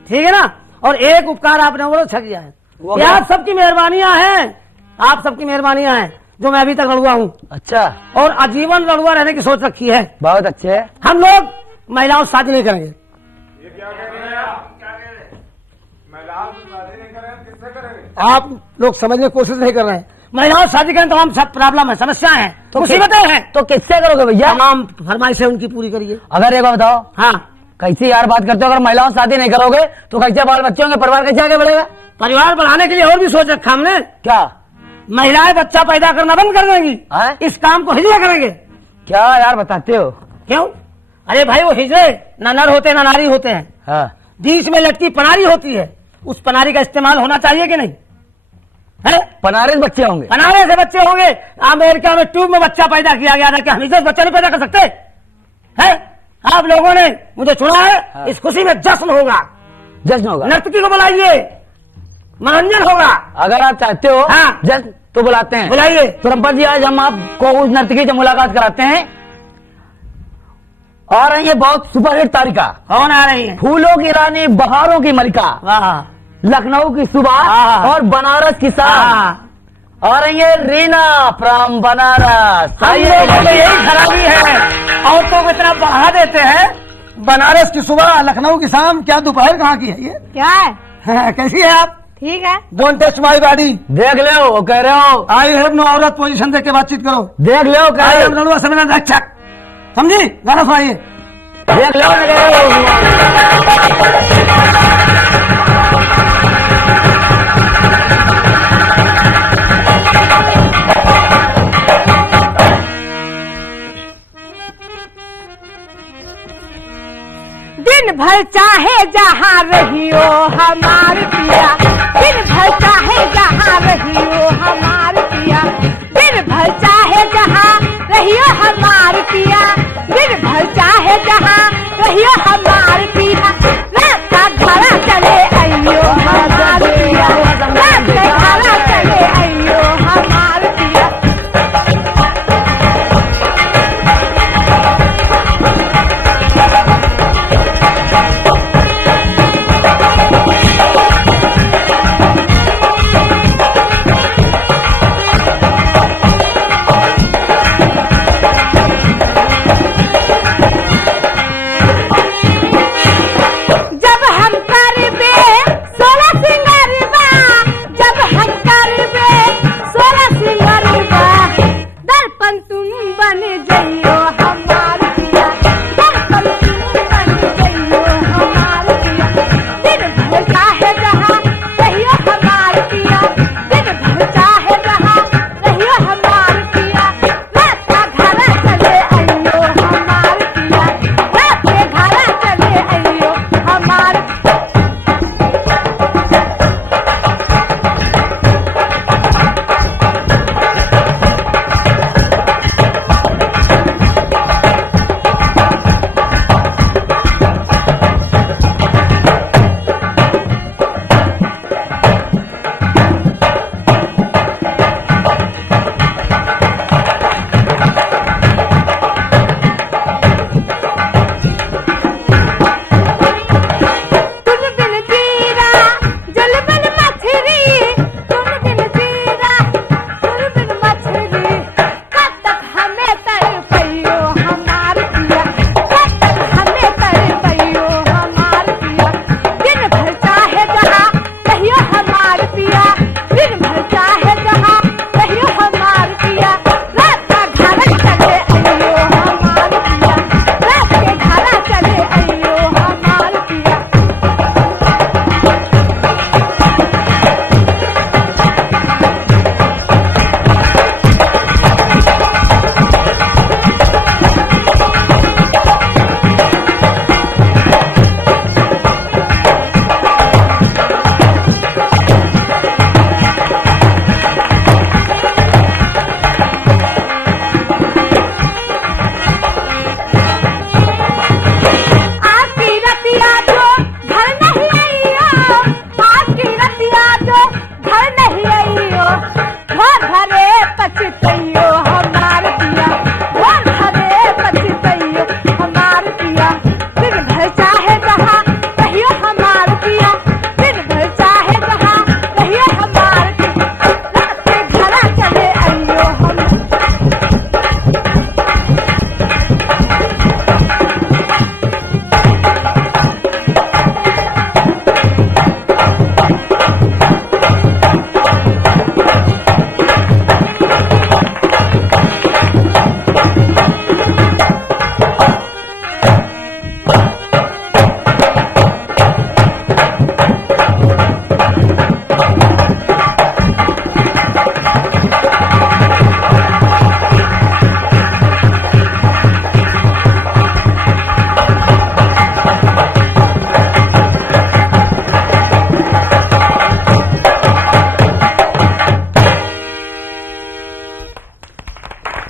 ठीक है ना? और एक उपकार आपने और अच्छा किया है। ये आप सबकी मेहरबानियां हैं, आप सबकी मेहरबानियां हैं जो मैं अभी तक लड़ुआ हूँ। अच्छा, और आजीवन लड़ुआ रहने की सोच रखी है। बहुत अच्छे है। हम लोग महिलाओं से शादी नहीं करेंगे। ये क्या कह रहे हैं आप? क्या कह रहे हैं? महिलाओं से शादी नहीं करें, किससे करेंगे? आप लोग समझने की कोशिश नहीं कर रहे हैं। महिलाओं से शादी करें तो हम सब प्रॉब्लम है, समस्याएं हैं, तो मुसीबतें हैं। तो किससे करोगे भैया? तमाम फरमाइशें उनकी पूरी करिए। अगर एक बार बताओ, हाँ, कैसी यार बात करते हो? अगर महिलाओं से शादी नहीं करोगे तो कैसे बाल बच्चे होंगे, परिवार कैसे आगे बढ़ेगा? परिवार बढ़ाने के लिए और भी सोच रखा हमने। क्या महिलाएं बच्चा पैदा करना बंद कर देंगी, हैं? इस काम को हिजड़े करेंगे। क्या यार बताते हो? क्यों? अरे भाई वो हिजड़े ना नर होते ना नारी होते हैं, हाँ। बीच में लटकी पनारी होती है, उस पनारी का इस्तेमाल होना चाहिए कि नहीं है? बनारस बच्चे होंगे। बनारस से बच्चे होंगे। अमेरिका में ट्यूब में बच्चा पैदा किया गया था, क्या हम इसे बच्चा नहीं पैदा कर सकते हैं? आप लोगों ने मुझे चुना है, हाँ। इस खुशी में जश्न होगा, जश्न होगा, नर्तकी को बुलाइए, मनोरंजन होगा। अगर आप चाहते हो हाँ। जश्न तो बुलाते हैं, बुलाइए। तो रंपत जी आज हम आपको उस नर्तकी से मुलाकात कराते हैं। और ये बहुत सुपरहिट तारिका, कौन आ रही है? फूलों की रानी, बहारों की मलिका, वाह, लखनऊ की सुबह हाँ। और बनारस की शाम। और ये रीना फ्रॉम बनारस। हम लोगों में यही खराबी है, औरतों को इतना बढ़ा देते हैं। बनारस की सुबह, लखनऊ की शाम, क्या दोपहर कहाँ की है ये? क्या है? कैसी है आप? ठीक है। Don't touch my body. देख लो वो कह रहे हो, आई हैव नो औरत पोजीशन देख के बातचीत करो। देख लो कह आई रहे एम हो, रणुआ सम्मेलन रक्षक, समझी? गाना सुनाइए। देख लो कह रहे हो। दिन भर चाहे जहाँ रहियो हमार पिया, दिन भर चाहे जहाँ रहियो हमार पिया, दिन भर चाहे जहाँ रहियो हमार पिया, दिन भर चाहे जहाँ रहियो हमार पिया, रात का घरा चले आइयो हमार पिया, रात का घरा चले आइयो हमार पिया।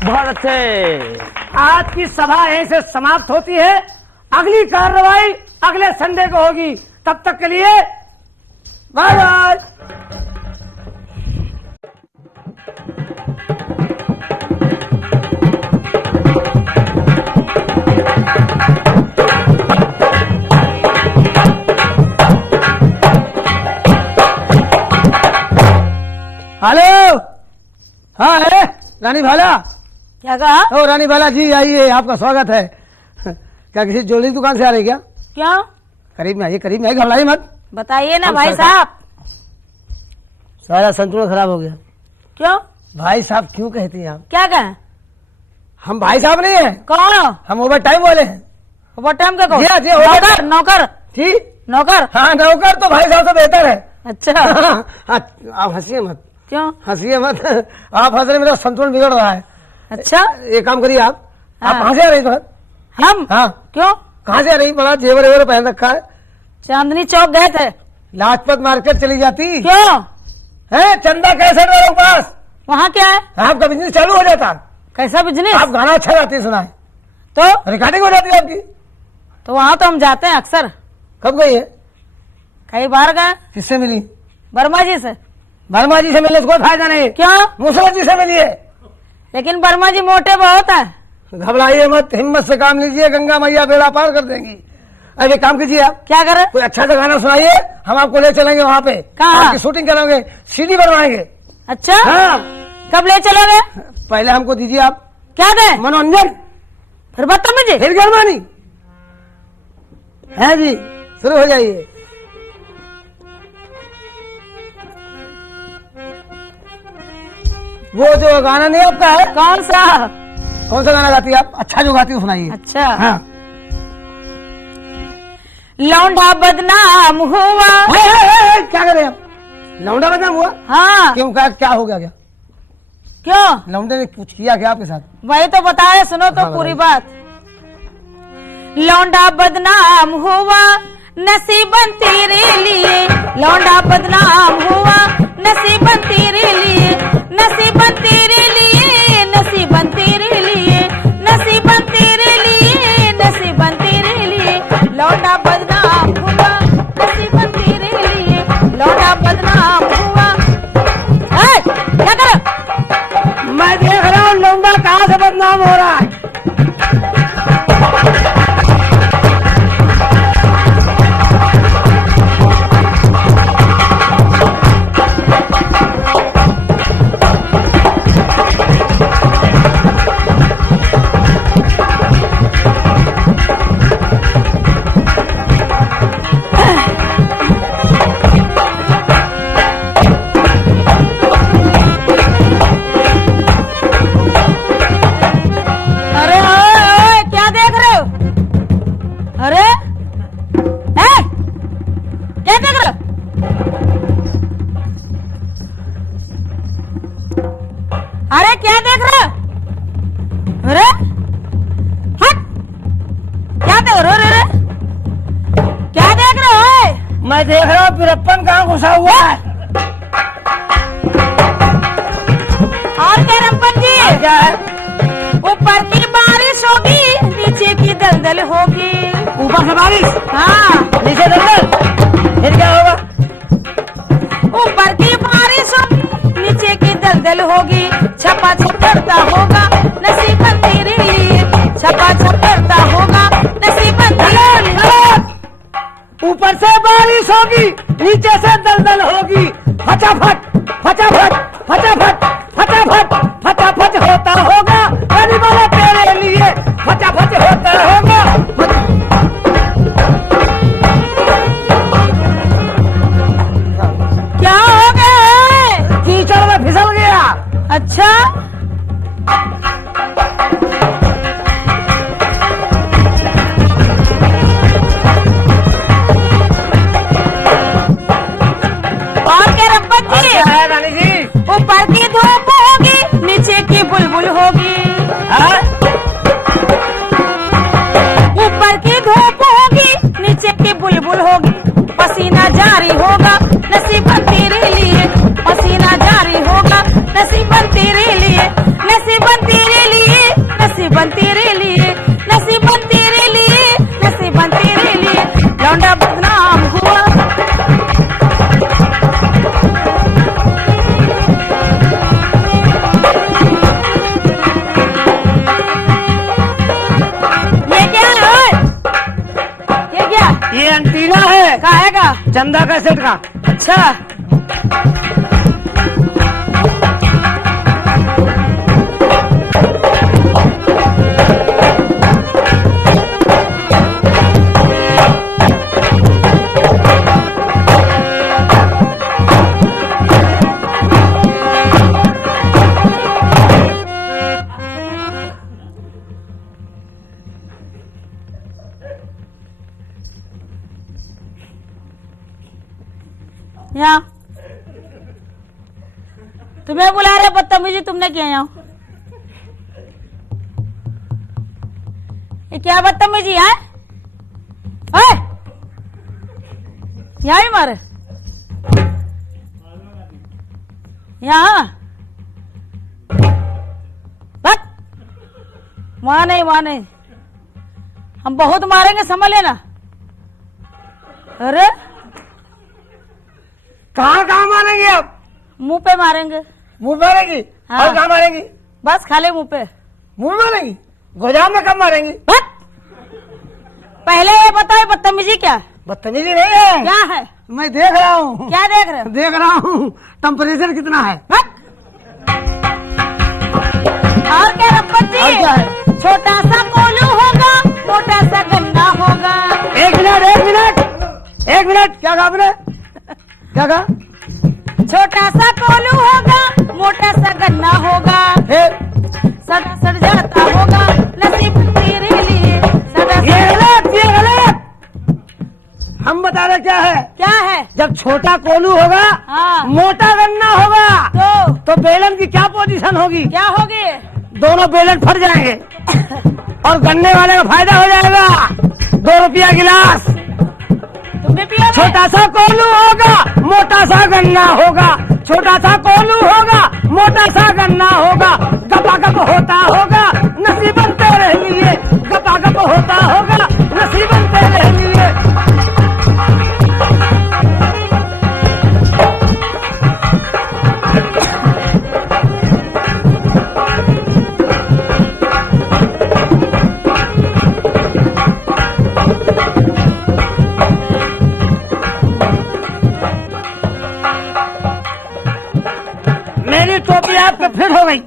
बहुत अच्छे। आज की सभा यहीं से समाप्त होती है। अगली कार्रवाई अगले संडे को होगी। तब तक के लिए बाय बाय। हेलो, हाँ है रानी भाला। क्या कहा? ओ रानी बाला जी आइए, आपका स्वागत है। क्या किसी ज्वेलरी दुकान से आ रही क्या? क्यों? करीब में आइए, करीब में आइए, घबराइए मत। बताइए ना हम भाई सरकार- साहब। सारा संतुलन खराब हो गया। क्यों? भाई साहब क्यों कहती हैं आप? क्या कहें? हम भाई साहब नहीं है, कौन हो? हम ओवर टाइम वाले हैं। ओवर टाइम के कहो? जी हाँ, जी, ओवर नौकर टाइम। नौकर जी नौकर। हाँ, नौकर तो भाई साहब से बेहतर है। अच्छा। हाँ, आप हंसिए मत, क्यों? हंसिए मत। आप हंस रहे, मेरा संतुलन बिगड़ रहा है। अच्छा। एक काम करिए आप हाँ। कहाँ से आ रही हैं? हम? हाँ, क्यों? कहाँ से आ रही? बड़ा जेवर वेवर पहन रखा है। चांदनी चौक गए थे। लाजपत मार्केट चली जाती क्यों? है, चंदा कैसे वालों के पास वहाँ क्या है? आपका बिजनेस चालू हो जाता। कैसा बिजनेस? आप गाना अच्छा गाती है, सुना है, तो रिकॉर्डिंग हो जाती है आपकी। तो वहाँ तो हम जाते हैं अक्सर। कब गई है? कई बार गए। किससे मिली? वर्मा जी से। वर्मा जी से मिलने से कोई फायदा नहीं। क्यों? मुसरत जी से मिलिए। लेकिन वर्मा जी मोटे बहुत है। घबराइए मत, हिम्मत से काम लीजिए, गंगा मैया बेड़ा पार कर देंगी। अब एक काम कीजिए, आप क्या करे? कोई अच्छा सा गाना सुनाइए, हम आपको ले चलेंगे वहाँ पे। कहाँ? आपकी शूटिंग कराएंगे, सीडी बनवाएंगे। अच्छा। हाँ, कब ले चलोगे? पहले हमको दीजिए आप क्या दे? मनोरंजन, फिर बदतमीजी। फिर गरमानी है जी। शुरू हो जाइए। वो जो गाना नहीं आपका है, कौन सा? कौन सा गाना गाती है आप? अच्छा जो गाती है सुनाइए। अच्छा। हाँ। लौंडा बदनाम हुआ। क्या करें आप? लौंडा बदनाम हुआ? हाँ। क्यों, क्या हो गया? क्या क्यों? लौंडे ने कुछ किया क्या आपके साथ? वही तो बताया, सुनो तो हाँ, पूरी बात। लौंडा बदनाम हुआ नसीबन तेरे लिए, लौंडा बदनाम हुआ नसीबन तेरे लिए, नसीबन तेरे लिए, नसीबन तेरे लिए, नसीबन तेरे लिए, नसीबन तेरे लिए, लौंडा बदनाम हुआ नसीबन तेरे लिए, लौंडा बदनाम हुआ। क्या कर? मैं देख रहा हूँ लौंडा कहाँ से बदनाम हो रहा है। अरे ओए, क्या देख रहे हो? अरे क्या देख रहे हो? अरे क्या देख रहे हो? अरे हट! क्या देख रहे हो? अरे क्या देख रहे हो? मैं देख रहा हूँ पिरप्पन कहाँ घुसा हुआ है। और क्या रंपन जी? क्या है? ऊपर की बारिश होगी, नीचे की दलदल होगी। ऊपर से बारिश, हाँ। नीचे दलदल, फिर क्या होगा? ऊपर की बारिश होगी, नीचे की दलदल होगी। छपा छप करता होगा नसीबन तेरे लिए, छपा छप करता होगा नसीबन तेरे लिए। ऊपर से बारिश होगी, नीचे से दलदल होगी। फटाफट फटाफट फटाफट फटाफट फटाफट होता होगा गाड़ी वाला तेरे लिए, फटाफट होता होगा। क्या हो गया? कीचड़ में फिसल गया। अच्छा। और क्या रब्बत जी? क्या है रानी जी? ऊपर की धूप होगी, नीचे की बुलबुल होगी। हाँ? ऊपर की धूप होगी, नीचे की बुलबुल होगी। पसीना जारी होगा नसीबन तेरे लिए, पसीना जारी होगा नसीबन तेरे लिए, नसीबन तेरे लिए, चंदा कैसेट का। अच्छा यहाँ तुम्हें बुला रहे बदतमीजी तुमने किया यहाँ? ये क्या बदतमीजी है? यहाँ ही मारे यहाँ बस वहां नहीं हम बहुत मारेंगे समझ लेना। अरे कहाँ मारेंगे आप? मुंह पे मारेंगे। मुंह मारेंगी? हाँ। और कहाँ मारेंगी? बस खाली मुंह पे। मुंह मारेंगी? गोदाम में कब मारेंगी? बस पहले ये बताओ बदतमीजी क्या है? बदतमीजी नहीं है। क्या है? मैं देख रहा हूँ। क्या देख रहे हो? देख रहा हूँ टेम्परेचर कितना है। बस और क्या रब्बत जी? और क्या है? छोटा सा कोलू होगा, मोटा सा गन्ना होगा। एक मिनट क्या कहा आपने? क्या कहा? छोटा सा कोलू होगा, मोटा सा गन्ना होगा। सड़ा सड़ जाता होगा नसीब तेरे लिए। ये गलत। हम बता रहे क्या है? क्या है? जब छोटा कोलू होगा, हाँ। मोटा गन्ना होगा तो बेलन की क्या पोजीशन होगी? क्या होगी? दोनों बेलन फट जाएंगे और गन्ने वाले का फायदा हो जाएगा। 2 रुपया गिलास। तुम भी पियोगे? छोटा सा कोलू होगा, मोटा सा गन्ना होगा। छोटा सा कोलू होगा, मोटा सा गन्ना होगा। गपागप होता होगा नसीबन तेरे लिए। गपागप होता होगा नसीबन तेरे लिए। मेरी टोपी आपके फिट हो गई।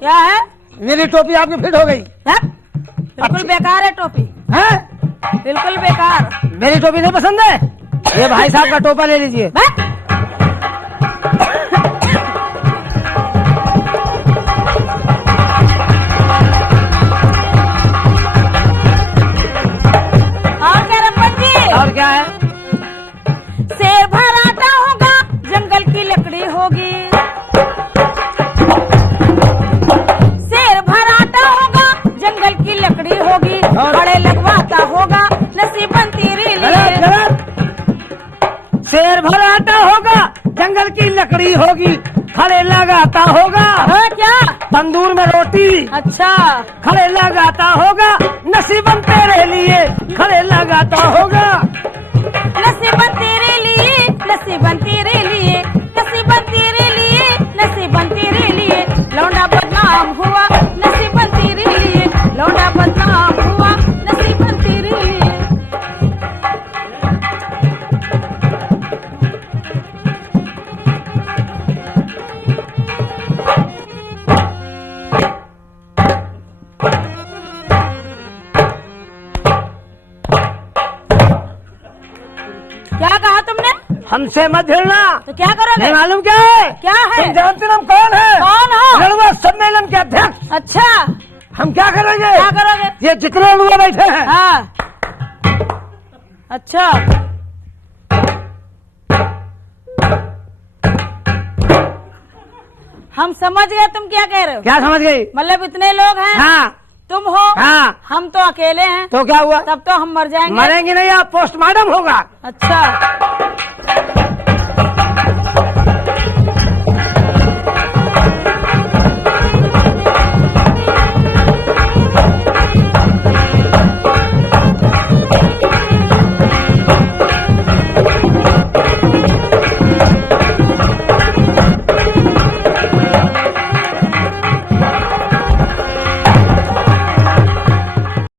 क्या है? मेरी टोपी आपकी फिट हो गई है? बिल्कुल बेकार है टोपी। है? बिल्कुल बेकार। मेरी टोपी नहीं पसंद है? ये भाई साहब का टोपा ले लीजिए। और क्या रब्बत जी? और क्या है? शेर भराटा होगा, जंगल की लकड़ी होगी। शेर भराटा होगा, जंगल की लकड़ी होगी। बड़े लगवाता होगा नसीबन तेरे लिए। गलत। शेर भराटा होगा, जंगल की लकड़ी होगी। खड़े लगाता होगा। हाँ क्या? तंदूर में रोटी। अच्छा खड़े लगाता होगा नसीबन तेरे लिए। खड़े लगाता होगा। नसीबन तेरे लिए, नसीबन तेरे लिए, नसीबन तेरे लिए, नसीबन तेरे लिए। लौंडा बदनाम हुआ नसीबन तेरे लिए। लौंडा बदनाम हुआ नसीबन तेरे लिए। क्या कहा तुमने? हमसे मत भिड़ना। तो क्या करोगे? नहीं मालूम क्या है? क्या है? तुम जानते ना हम कौन है? कौन हो? लड़वा सम्मेलन के अध्यक्ष। अच्छा हम क्या करेंगे? क्या करोगे? ये जितने लोग बैठे हैं। हाँ अच्छा हम समझ गए तुम क्या कह रहे हो। क्या समझ गई? मतलब इतने लोग हैं। हाँ तुम हो। हाँ। हम तो अकेले हैं। तो क्या हुआ? तब तो हम मर जाएंगे। मरेंगे नहीं, आप पोस्टमार्टम होगा। अच्छा